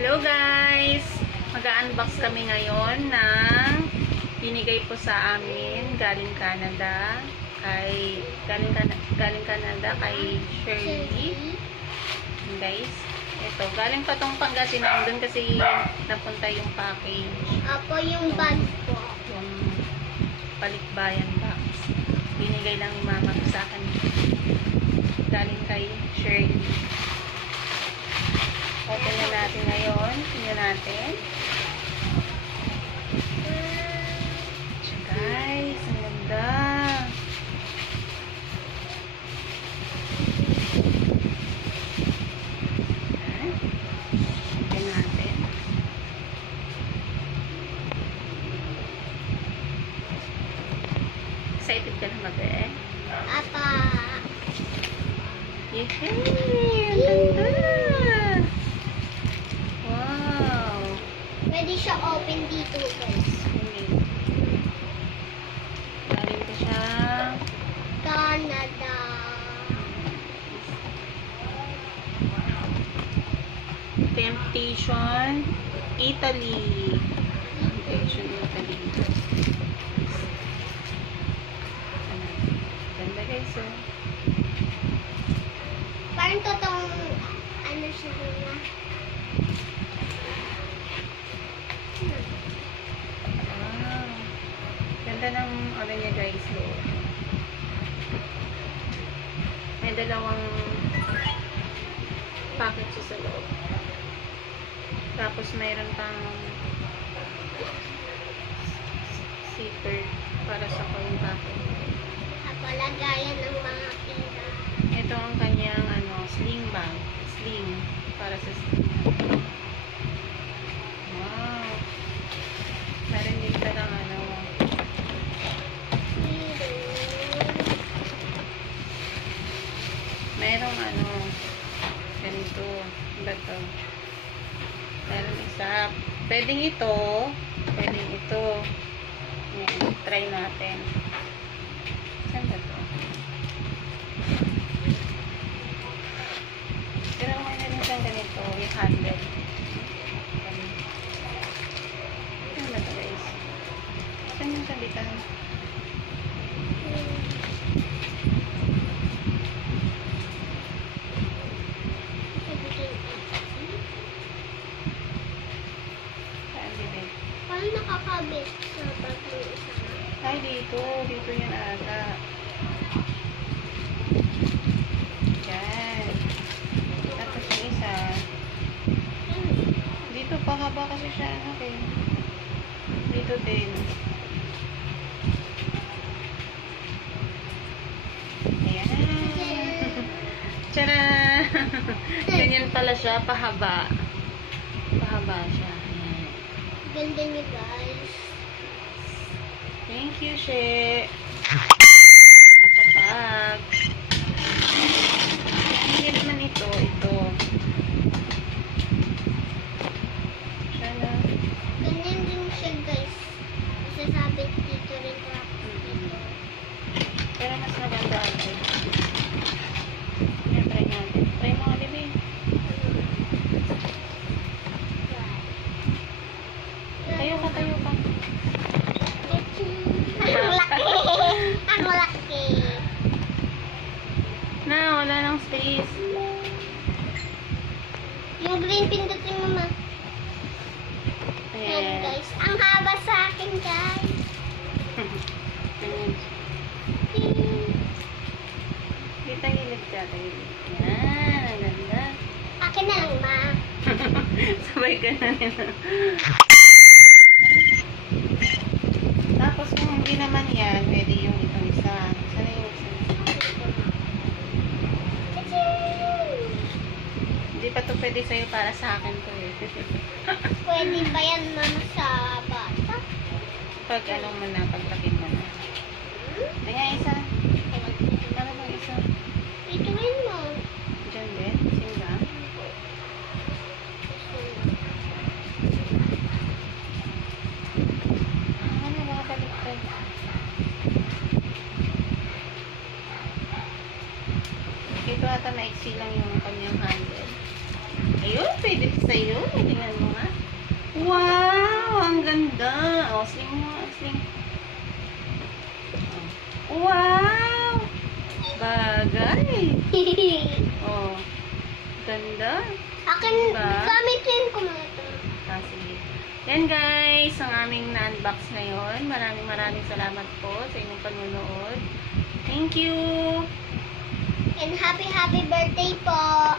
Hello guys! Mag-unbox kami ngayon ng binigay po sa amin galing Canada kay Shirley. Guys, ito galing pa tong Pangasinan, doon kasi napunta yung package. Apo yung bag po. Yung palikbayan box. Binigay lang ni mama sa akin. Galing kay Shirley. Open na natin ngayon. Tingnan natin. So guys, ang ganda. Open natin. Excited ka na mag-e? Apa. Yehey! Ang ganda! Wow! Pwede siya open dito, guys. Galing ko siya. Canada. Temptation Italy. Temptation Italy. Ganda guys, oh. Parang totoong ano siya na. Wow. Ganda ng ano niya guys, oh. May dalawang package sa loob. Tapos mayroon pang zipper para sa coin packet. Apo, lagayan ng mga pira. Ito ang kanyang ano, sling bag. Sling. Para sa sling. Wow. Meron din talang ano. Merong ano. Ganito. Bato. Meron isa. Pwedeng ito. Pwedeng ito. Ayan. Try natin. Saan ba ito? Pero may rin siyang ganito, yung handle. Ano ba ito guys? Saan yung sabitan? Saan bibig? Paano nakakabit sa bag ng isa? Ay, dito. Dito yan ata. Yan. Tapos yung isa. Dito pa haba kasi siya. Okay. Dito din. Ayan. Tara! Ganyan pala siya. Pahaba. Pahaba siya. Ayan. Ganda niya, guys. Thank you, She. Sa bag. Hindi naman ito. Ito. Sana. Ganyan din siya, guys. Isasabit dito rin tapos dito. Pero mas maganda ako. Ayan, try natin. Try mo nga, baby. Tayo ka, tayo ka. Ang laki! Ang laki! Na, wala nang space. Yung green pindutin mo, ma. Yan, Ayan. guys. Ang haba sa akin, guys. Ayan. Kita gilid ka, gilid. Yan, ang ganda. Akin na lang, ma. Sabay ka na nila. Tapos kung hindi naman yan, pwede yung itong isa. Sana yung isa. Hindi pa to pwede sa'yo, para sa akin to eh. Pwede ba yan, mama, sa bata? Pag ano mo na, paglaki mo na. Ito nga isa. Ano bang isa? Ito rin, mo. Diyan din? Singa? Ano, mga baliktad. Ito ata maiksi lang yung kanyang handle. Ayun, pwede sa'yo. Tingnan mo. Sling mo. Sling. Oh. Wow! Bagay. Oh. Ganda. Akin, Diba? gamitin ko mo ito. Sige. Yan guys, ang aming na-unbox ngayon. Maraming salamat po sa inyong panunood. Thank you! And happy birthday po!